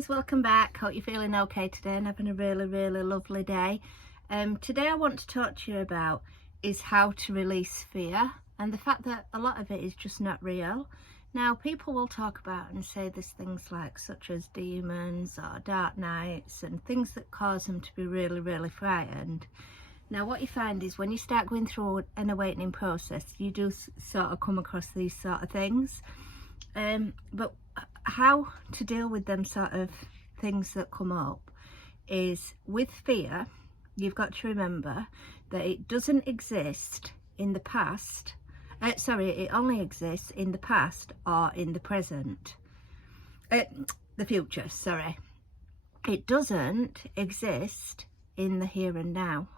guys, welcome back. Hope you're feeling okay today and having a really lovely day. Today I want to talk to you about is how to release fear and the fact that a lot of it is just not real. Now, people will talk about and say there's things like such as demons or dark nights and things that cause them to be really frightened. Now, what you find is when you start going through an awakening process, you do sort of come across these sort of things. But how to deal with them sort of things that come up is with fear. You've got to remember that it doesn't exist in the past. It only exists in the past or in the present. The future, sorry. It doesn't exist in the here and now.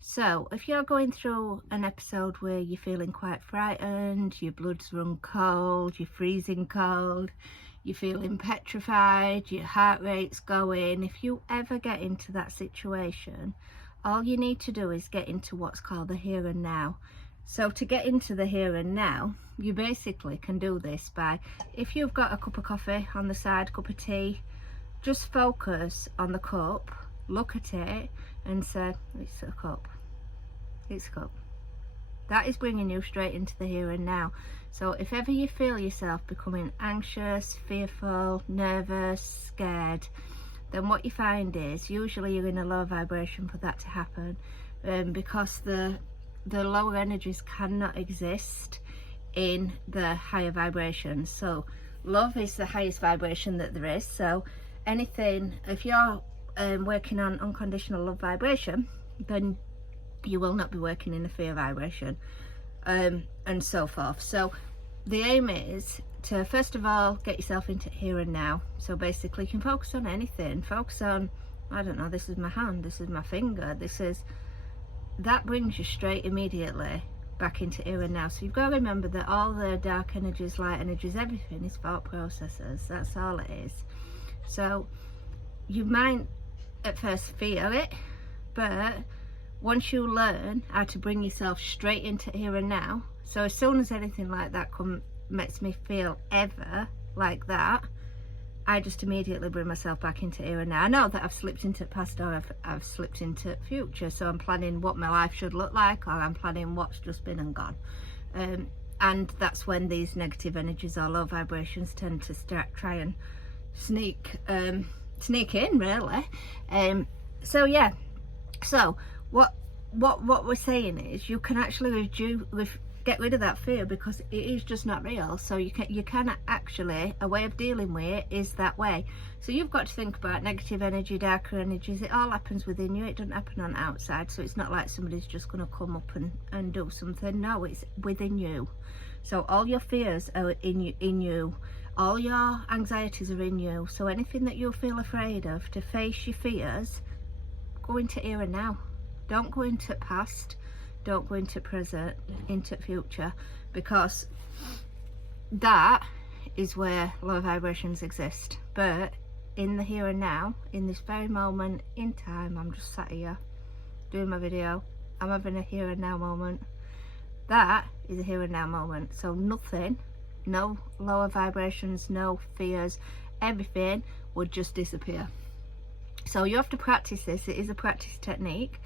So if you're going through an episode where you're feeling quite frightened, your blood's run cold, you're freezing cold, you're feeling petrified, your heart rate's going, if you ever get into that situation, all you need to do is get into what's called the here and now. So to get into the here and now, you basically can do this by, if you've got a cup of coffee on the side, cup of tea, just focus on the cup, look at it and say, it's a cup. It's a cup. That is bringing you straight into the here and now. So if ever you feel yourself becoming anxious, fearful, nervous, scared, then what you find is usually you're in a low vibration for that to happen, because the lower energies cannot exist in the higher vibrations. So love is the highest vibration that there is. So anything, if you're working on unconditional love vibration, then you will not be working in a fear vibration, and so forth. So the aim is to first of all get yourself into here and now. So basically you can focus on anything. Focus on, I don't know, this is my hand, this is my finger, that brings you straight immediately back into here and now. So you've got to remember that all the dark energies, light energies, everything is thought processes. That's all it is. So you might at first feel it, but once you learn how to bring yourself straight into here and now, so as soon as anything like that makes me feel ever like that, I just immediately bring myself back into here and now. I know that I've slipped into past or I've slipped into future, so I'm planning what my life should look like, or I'm planning what's just been and gone. And that's when these negative energies or low vibrations tend to try and sneak in, really. So yeah, so what we're saying is you can actually get rid of that fear because it is just not real. So you can actually, a way of dealing with it is that way. So you've got to think about negative energy, darker energies. It all happens within you. It doesn't happen on the outside. So it's not like somebody's just going to come up and do something. No, it's within you. So all your fears are in you. All your anxieties are in you. So anything that you feel afraid of, to face your fears, go into here and now. Don't go into past, don't go into present, into future, because that is where low vibrations exist. But in the here and now, in this very moment in time, I'm just sat here doing my video, I'm having a here and now moment. That is a here and now moment. So nothing, no lower vibrations, no fears, everything would just disappear. So you have to practice this. It is a practice technique.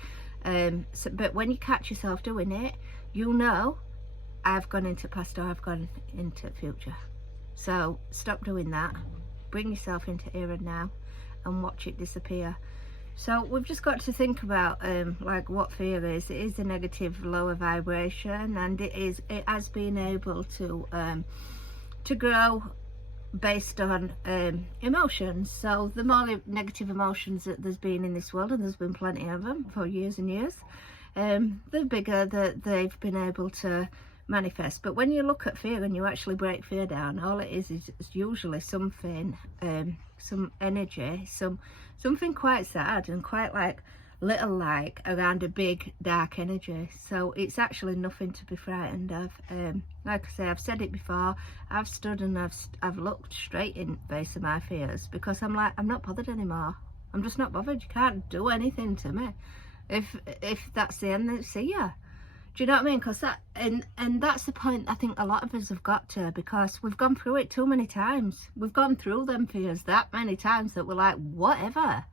But when you catch yourself doing it, you know, I've gone into past or I've gone into future. So stop doing that. Bring yourself into here and now and watch it disappear. So we've just got to think about like what fear is. It is a negative lower vibration, and it has been able to grow based on emotions. So the more negative emotions that there's been in this world, and there's been plenty of them for years and years, the bigger that they've been able to manifest. But when you look at fear and you actually break fear down, all it is usually something, some energy, something quite sad and quite like little like around a big dark energy. So it's actually nothing to be frightened of. Like I say, I've said it before, I've stood and I've looked straight in the face of my fears, because I'm like, I'm not bothered anymore. I'm just not bothered. You can't do anything to me. If that's the end, then see ya. Do you know what I mean? Because that, and that's the point I think a lot of us have got to, because we've gone through it too many times. We've gone through them fears that many times that we're like, whatever,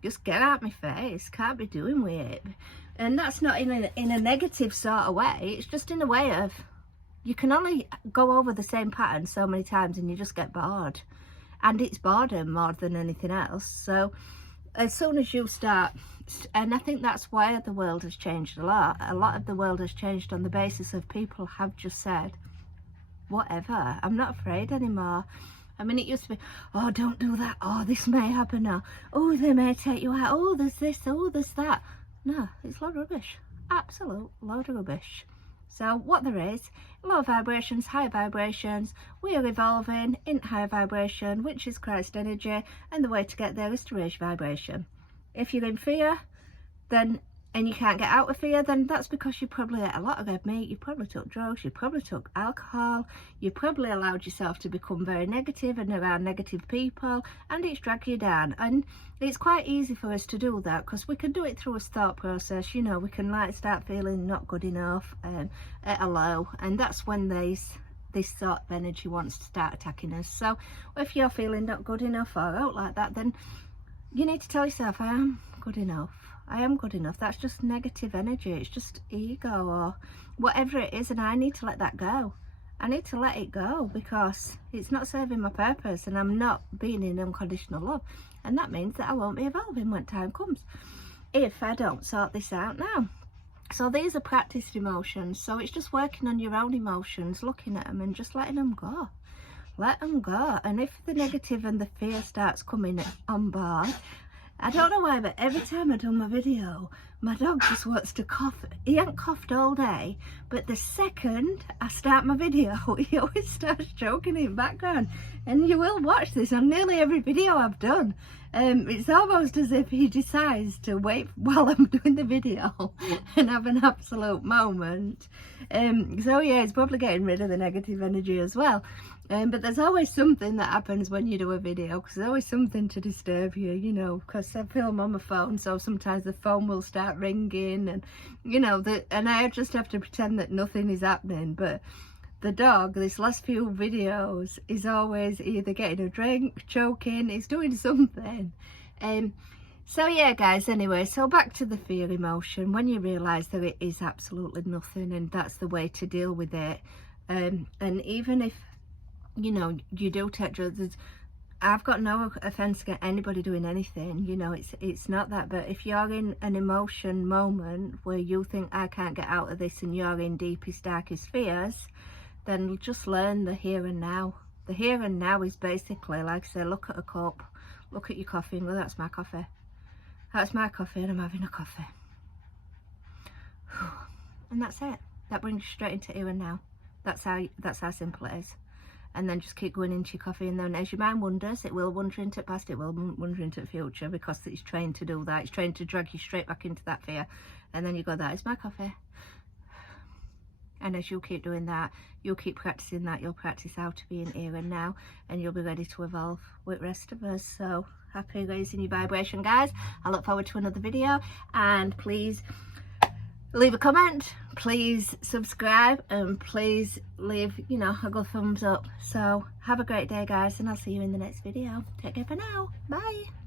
just get out my face, can't be doing with it. And that's not in a negative sort of way. It's just in a way of, you can only go over the same pattern so many times and you just get bored. And it's boredom more than anything else. So as soon as you start, and I think that's why the world has changed a lot of the world has changed on the basis of people have just said, whatever, I'm not afraid anymore. I mean, it used to be, oh, don't do that, oh, this may happen now, oh, they may take you out, oh, there's this, oh, there's that. No, it's a load of rubbish, absolute load of rubbish. So what there is, low vibrations, high vibrations, we are evolving in higher vibration, which is Christ energy, and the way to get there is to raise your vibration. If you're in fear, then, and you can't get out of fear, then that's because you probably ate a lot of red meat, you probably took drugs, you probably took alcohol, you probably allowed yourself to become very negative and around negative people, and it's dragged you down. And it's quite easy for us to do that, because we can do it through a thought process. You know, we can like start feeling not good enough at a low, and that's when this sort of energy wants to start attacking us. So if you're feeling not good enough or out like that, then you need to tell yourself, I am good enough. I am good enough. That's just negative energy. It's just ego or whatever it is, and I need to let that go. I need to let it go because it's not serving my purpose, and I'm not being in unconditional love, and that means that I won't be evolving when time comes if I don't sort this out now. So these are practiced emotions, so it's just working on your own emotions, looking at them and just letting them go. Let them go. And if the negative and the fear starts coming on board, I don't know why, but every time I do my video, my dog just wants to cough. He ain't coughed all day, but the second I start my video, he always starts choking in the background. And you will watch this on nearly every video I've done. It's almost as if he decides to wait while I'm doing the video and have an absolute moment. So yeah, he's probably getting rid of the negative energy as well. But there's always something that happens when you do a video, because there's always something to disturb you, you know, because I film on my phone, so sometimes the phone will start ringing, and you know, and I just have to pretend that nothing is happening. But the dog, this last few videos, is always either getting a drink, choking, he's doing something. So yeah guys, anyway, so back to the fear emotion. When you realise that it is absolutely nothing, and that's the way to deal with it, and even if, you know, you do take drugs, I've got no offence against anybody doing anything, you know, it's not that. But if you're in an emotion moment where you think I can't get out of this and you're in deepest darkest fears, then just learn the here and now. The here and now is basically, like I say, look at a cup, look at your coffee and go, that's my coffee, that's my coffee, and I'm having a coffee. And that's it. That brings you straight into here and now. That's how simple it is. And then just keep going into your coffee, and then as your mind wanders, it will wander into the past, it will wander into the future, because it's trained to do that. It's trained to drag you straight back into that fear, and then you go, that is my coffee. And as you keep doing that, you'll keep practicing that, you'll practice how to be in here and now, and you'll be ready to evolve with the rest of us. So happy raising your vibration, guys. I look forward to another video, and please leave a comment, please subscribe, and please leave, you know, a good thumbs up. So have a great day guys, and I'll see you in the next video. Take care for now. Bye.